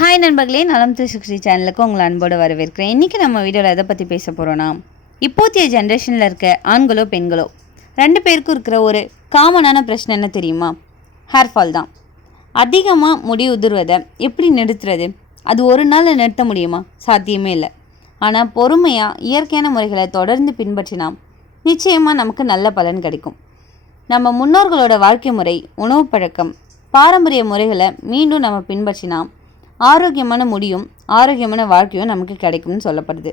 Hi நண்பர்களே நலம் three sixty சேனலுக்கு உங்களை அன்போடு வரவேற்கிறேன். இன்றைக்கி நம்ம வீடியோவில் எதை பற்றி பேச போகிறோன்னா இப்போதைய ஜென்ரேஷனில் இருக்க ஆண்களோ பெண்களோ ரெண்டு பேருக்கும் இருக்கிற ஒரு காமனான பிரச்சனை என்ன தெரியுமா? ஹேர் ஃபால் தான். அதிகமாக முடி உதிர்வதை எப்படி நிறுத்துறது? அது ஒரு நாளில் நிறுத்த முடியுமா? சாத்தியமே இல்லை. ஆனால் பொறுமையாக இயற்கையான முறைகளை தொடர்ந்து பின்பற்றினா நிச்சயமாக நமக்கு நல்ல பலன் கிடைக்கும். நம்ம முன்னோர்களோட வாழ்க்கை முறை உணவு பழக்கம் பாரம்பரிய முறைகளை மீண்டும் நம்ம பின்பற்றினா ஆரோக்கியமான முடியும் ஆரோக்கியமான வாழ்க்கையும் நமக்கு கிடைக்கும்னு சொல்லப்படுது.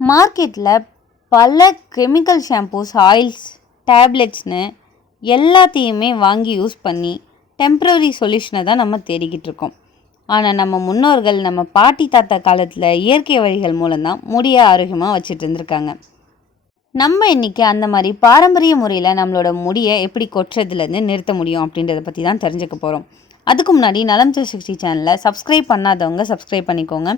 மார்க்கெட்டில் பல கெமிக்கல் ஷாம்பூஸ் ஆயில்ஸ் டேப்லெட்ஸ்னு எல்லாத்தையுமே வாங்கி யூஸ் பண்ணி டெம்ப்ரவரி சொல்யூஷனை தான் நம்ம தேடிக்கிட்டு இருக்கோம். ஆனால் நம்ம முன்னோர்கள் நம்ம பாட்டி தாத்தா காலத்தில் இயற்கை வழிகள் மூலம்தான் முடியை ஆரோக்கியமாக வச்சுட்டு இருந்திருக்காங்க. நம்ம இன்றைக்கி அந்த மாதிரி பாரம்பரிய முறையில் நம்மளோட முடியை எப்படி கொட்டுறதுலேருந்து நிறுத்த முடியும் அப்படின்றத பற்றி தான் தெரிஞ்சுக்க போகிறோம் அதுக்கு முன்னாடி நலம் த்ரீ சிக்ஸ்டி சேனலை சப்ஸ்கிரைப் பண்ணாதவங்க சப்ஸ்கிரைப் பண்ணிக்கோங்க.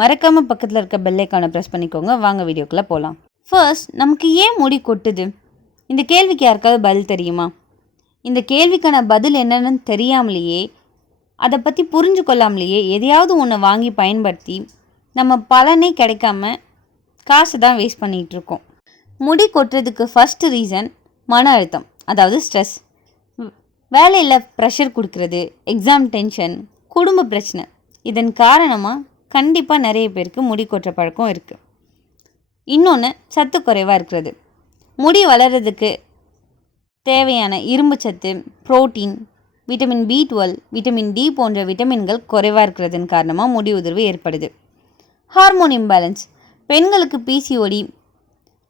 மறக்காமல் பக்கத்தில் இருக்க பெல்லைக்கானை ப்ரெஸ் பண்ணிக்கோங்க. வாங்க வீடியோக்குள்ளே போகலாம் ஃபர்ஸ்ட் நமக்கு ஏன் முடி கொட்டுது? இந்த கேள்விக்கு யாருக்காவது பதில் தெரியுமா? இந்த கேள்விக்கான பதில் என்னென்னு தெரியாமலேயே அதை பற்றி புரிஞ்சு கொள்ளாமலேயே எதையாவது ஒன்று வாங்கி பயன்படுத்தி நம்ம பலனே கிடைக்காம காசு தான் வேஸ்ட் பண்ணிகிட்டு இருக்கோம். முடி கொட்டுறதுக்கு ஃபஸ்ட்டு ரீசன் மன அழுத்தம் அதாவது ஸ்ட்ரெஸ் வேலையில் ப்ரெஷர் கொடுக்கறது எக்ஸாம் டென்ஷன் குடும்ப பிரச்சனை. இதன் காரணமாக கண்டிப்பாக நிறைய பேருக்கு முடி கொட்டுற பழக்கம் இருக்குது இன்னொன்று சத்து குறைவாக இருக்கிறது. முடி வளர்கிறதுக்கு தேவையான இரும்பு சத்து protein vitamin B twelve vitamin D போன்ற விட்டமின்கள் குறைவாக இருக்கிறதன் காரணமாக முடி உதிர்வு ஏற்படுது. ஹார்மோன் இம்பேலன்ஸ் பெண்களுக்கு பிசிஓடி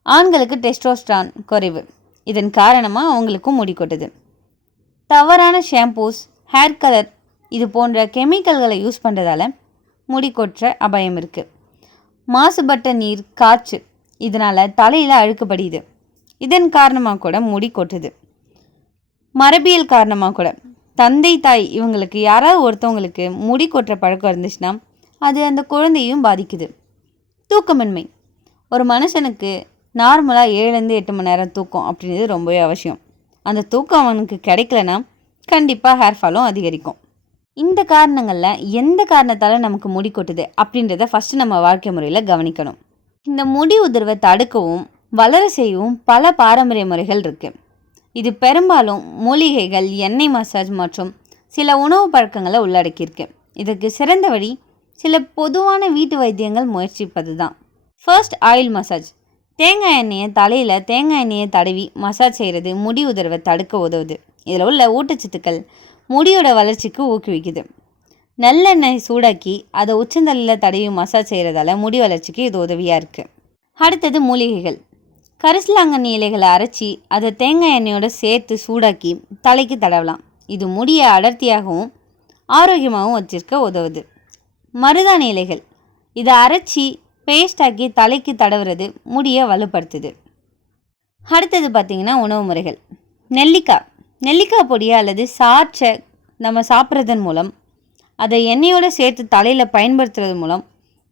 ஆண்களுக்கு டெஸ்டோஸ்ட்ரான் குறைவு. இதன் காரணமாக அவங்களுக்கும் முடி கொட்டுது. தவறான ஷாம்பூஸ் ஹேர் கலர் இது போன்ற கெமிக்கல்களை யூஸ் பண்ணுறதால முடி கொட்டுற அபாயம் இருக்குது மாசுபட்ட நீர் காய்ச்சு இதனால் தலையில் அழுக்குப்படியுது இதன் காரணமாக கூட முடி கொட்டுது. மரபியல் காரணமாக கூட. தந்தை தாய் இவங்களுக்கு யாராவது ஒருத்தவங்களுக்கு முடி கொட்டுற பழக்கம் இருந்துச்சுன்னா அது அந்த குழந்தையும் பாதிக்குது. தூக்கமின்மை. ஒரு மனுஷனுக்கு நார்மலாக ஏழுலேருந்து எட்டு மணி நேரம் தூக்கம் அப்படின்றது ரொம்பவே அவசியம். அந்த தூக்கம் அவனுக்கு கிடைக்கலனா கண்டிப்பாக ஹேர் ஃபாலும் அதிகரிக்கும். இந்த காரணங்களில் எந்த காரணத்தால் நமக்கு முடி கொட்டுது அப்படின்றத ஃபஸ்ட்டு நம்ம வாழ்க்கை முறையில் கவனிக்கணும். இந்த முடி உதிர்வை தடுக்கவும் வளர செய்யவும் பல பாரம்பரிய முறைகள் இருக்குது இது பெரும்பாலும் மூலிகைகள் எண்ணெய் மசாஜ் மற்றும் சில உணவு பழக்கங்களை உள்ளடக்கியிருக்கு. இதுக்கு சிறந்த வழி சில பொதுவான வீட்டு வைத்தியங்கள் முயற்சிப்பது தான் ஃபர்ஸ்ட் ஆயில் மசாஜ் தேங்காய் எண்ணெயை தலையில் தேங்காய் எண்ணெயை தடவி மசாஜ் செய்கிறது முடி உதர்வை தடுக்க உதவுது. இதில் உள்ள ஊட்டச்சத்துக்கள் முடியோட வளர்ச்சிக்கு ஊக்குவிக்குது. நல்லெண்ணெய் சூடாக்கி அதை உச்சந்தலையில் தடவி மசாஜ் செய்கிறதால முடி வளர்ச்சிக்கு இது உதவியாக இருக்குது அடுத்தது மூலிகைகள். கரிசலாங்கண்ணி இலைகளை அரைச்சி அதை தேங்காய் எண்ணெயோடு சேர்த்து சூடாக்கி தலைக்கு தடவலாம். இது முடியை அடர்த்தியாகவும் ஆரோக்கியமாகவும் வச்சிருக்க உதவுது. மருதாணி இலைகள். இதை அரைச்சி பேஸ்டாக்கி தலைக்கு தடவுறது முடியை வலுப்படுத்துது. அடுத்தது பார்த்திங்கன்னா உணவு முறைகள். நெல்லிக்காய் நெல்லிக்காய் பொடியை அல்லது சாற்றை நம்ம சாப்பிட்றதன் மூலம் அதை எண்ணெயோடு சேர்த்து தலையில் பயன்படுத்துறது மூலம்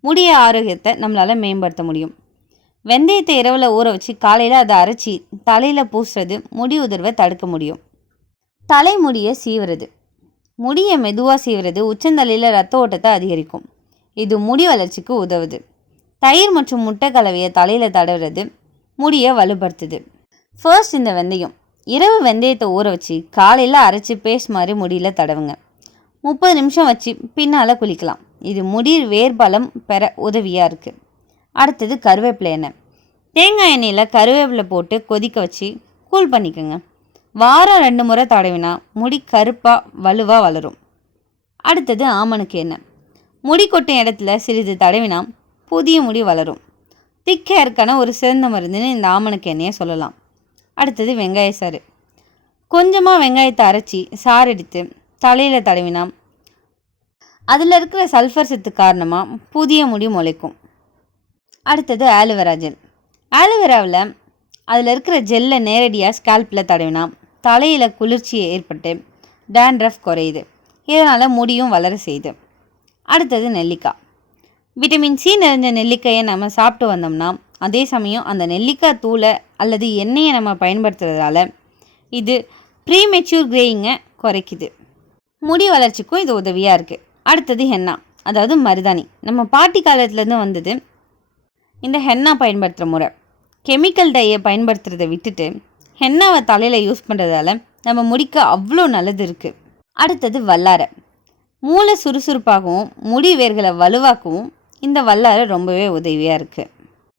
முடிய ஆரோக்கியத்தை நம்மளால் மேம்படுத்த முடியும். வெந்தயத்தை இரவில் ஊற வச்சு காலையில் அதை அரைச்சி தலையில் பூசுறது முடி உதிர்வை தடுக்க முடியும். தலைமுடியை சீவுறது. முடியை மெதுவாக சீவுறது உச்சந்தலையில் ரத்த ஓட்டத்தை அதிகரிக்கும். இது முடி வளர்ச்சிக்கு உதவுது. தயிர் மற்றும் முட்டை கலவையை தலையில் தடவுறது முடியை வலுப்படுத்துது. ஃபர்ஸ்ட் இந்த வெந்தயம். இரவு வெந்தயத்தை ஊற வச்சு காலையில் அரைச்சி பேஸ்ட் மாதிரி முடியில் தடவுங்க. முப்பது நிமிஷம் வச்சு பின்னால் குளிக்கலாம். இது முடி வேர்பலம் பெற உதவியாக இருக்குது அடுத்தது கருவேப்பிலை எண்ணெய். தேங்காய் எண்ணெயில் கருவேப்பிலை போட்டு கொதிக்க வச்சு கூல் பண்ணிக்கோங்க. வாரம் ரெண்டு முறை தடவினா முடி கருப்பாக வலுவாக வளரும். அடுத்தது ஆமணுக்கு எண்ணெய். முடி கொட்டும் இடத்துல சிறிது தடவினா புதிய முடி வளரும். திக் ஹேருக்கான ஒரு சிறந்த மருந்துன்னு இந்த ஆமணக்கு எண்ணெயை சொல்லலாம். அடுத்தது வெங்காய சாறு. கொஞ்சமாக வெங்காயத்தை அரைச்சி சாறு எடுத்து தலையில் தடவினா அதில் இருக்கிற சல்ஃபர் சத்து காரணமாக புதிய முடி முளைக்கும். அடுத்தது ஆலோவேரா ஜெல் ஆலோவேராவில் அதில் இருக்கிற ஜெல்லை நேரடியாக ஸ்கேல்பில் தடவினா தலையில் குளிர்ச்சி ஏற்பட்டு டேண்ட்ரஃப் குறையுது. இதனால் முடியும் வளர செய்யுது அடுத்தது நெல்லிக்காய். விட்டமின் சி நிறைஞ்ச நெல்லிக்காயை நம்ம சாப்பிட்டு வந்தோம்னா அதே சமயம் அந்த நெல்லிக்காய் தூளை அல்லது எண்ணெயை நம்ம பயன்படுத்துறதால இது ப்ரீமெச்சூர் கிரேயிங்கை குறைக்குது. முடி வளர்ச்சிக்கும் இது உதவியாக இருக்குது அடுத்தது ஹென்னா அதாவது மருதாணி. நம்ம பாட்டி காலத்துலேருந்து வந்தது இந்த ஹென்னா பயன்படுத்துகிற முறை. கெமிக்கல் டையை பயன்படுத்துகிறத விட்டுட்டு ஹென்னாவை தலையில் யூஸ் பண்ணுறதால நம்ம முடிக்க அவ்வளோ நல்லது இருக்குது அடுத்தது வல்லாரை. மூளை சுறுசுறுப்பாகவும் முடி வேர்களை வலுவாக்கவும் இந்த வல்லாரை ரொம்பவே உதவியாக இருக்குது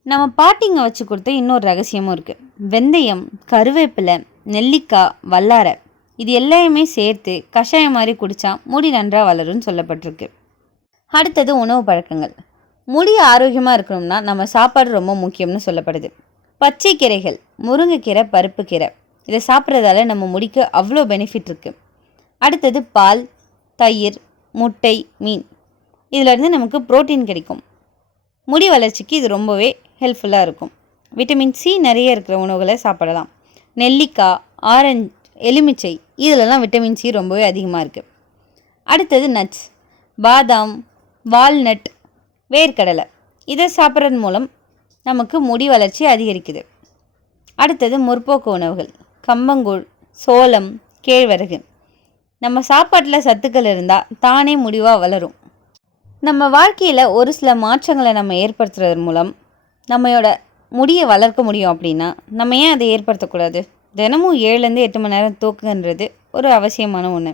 நம்ம பாட்டிங்க வச்சு கொடுத்த இன்னொரு ரகசியமும் இருக்குது வெந்தயம் கருவேப்பிலை நெல்லிக்காய் வல்லாரை இது எல்லாமே சேர்த்து கஷாயம் மாதிரி குடித்தா முடி நன்றாக வளரும்னு சொல்லப்பட்டிருக்கு. அடுத்தது உணவு பழக்கங்கள். முடி ஆரோக்கியமாக இருக்கணும்னா நம்ம சாப்பாடு ரொம்ப முக்கியம்னு சொல்லப்படுது. பச்சை கீரைகள் முருங்கைக்கீரை பருப்பு கீரை இதை சாப்பிட்றதால நம்ம முடிக்கு அவ்வளோ பெனிஃபிட் இருக்குது அடுத்தது பால் தயிர் முட்டை மீன். இதிலேருந்து நமக்கு புரோட்டீன் கிடைக்கும். முடி வளர்ச்சிக்கு இது ரொம்பவே ஹெல்ப்ஃபுல்லாக இருக்கும். விட்டமின் சி நிறைய இருக்கிற உணவுகளை சாப்பிடலாம். நெல்லிக்காய் ஆரஞ்சு எலுமிச்சை இதிலெல்லாம் விட்டமின் சி ரொம்பவே அதிகமாக இருக்குது அடுத்தது நட்ஸ் பாதாம் வால்நட் வேர்க்கடலை. இதை சாப்பிட்றது மூலம் நமக்கு முடி வளர்ச்சி அதிகரிக்குது. அடுத்தது முற்போக்கு உணவுகள். கம்பங்கூழ் சோளம் கேழ்வரகு. நம்ம சாப்பாட்டில் சத்துக்கள் இருந்தால் தானே முடிவாக வளரும். நம்ம வாழ்க்கையில் ஒரு சில மாற்றங்களை நம்ம ஏற்படுத்துறது மூலம் நம்மளோட முடியை வளர்க்க முடியும் அப்படின்னா நம்ம ஏன் அதை ஏற்படுத்தக்கூடாது? தினமும் ஏழுலேருந்து எட்டு மணி நேரம் தூக்குன்றது ஒரு அவசியமான ஒன்று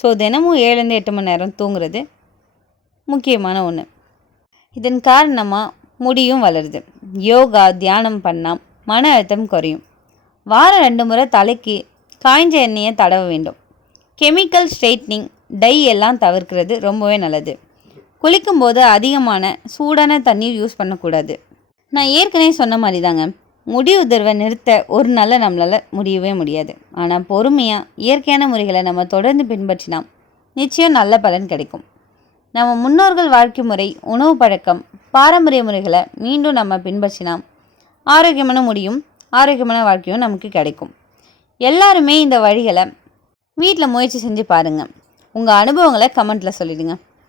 ஸோ தினமும் ஏழுலேருந்து எட்டு மணி நேரம் தூங்குறது முக்கியமான ஒன்று இதன் காரணமாக முடியும் வளருது. யோகா தியானம் பண்ணால் மன அழுத்தம் குறையும். வாரம் ரெண்டு முறை தலைக்கு காய்ஞ்ச எண்ணெயை தடவ வேண்டும். கெமிக்கல் ஸ்ட்ரைட்னிங் டை எல்லாம் தவிர்க்கிறது ரொம்பவே நல்லது. குளிக்கும்போது அதிகமான சூடான தண்ணீர் யூஸ் பண்ணக்கூடாது. நான் ஏற்கனவே சொன்ன மாதிரி தாங்க முடி உதிர்வை நிறுத்த ஒரு நாளில் நம்மளால் முடியவே முடியாது. ஆனால் பொறுமையாக இயற்கையான முறைகளை நம்ம தொடர்ந்து பின்பற்றினா நிச்சயம் நல்ல பலன் கிடைக்கும். நம்ம முன்னோர்கள் வாழ்க்கை முறை உணவு பழக்கம் பாரம்பரிய முறைகளை மீண்டும் நம்ம பின்பற்றினா ஆரோக்கியமான முடியும் ஆரோக்கியமான வாழ்க்கையும் நமக்கு கிடைக்கும். எல்லாருமே இந்த வழிகளை வீட்டில் முயற்சி செஞ்சு பாருங்கள் உங்கள் அனுபவங்களை கமெண்ட்டில் சொல்லிடுங்க.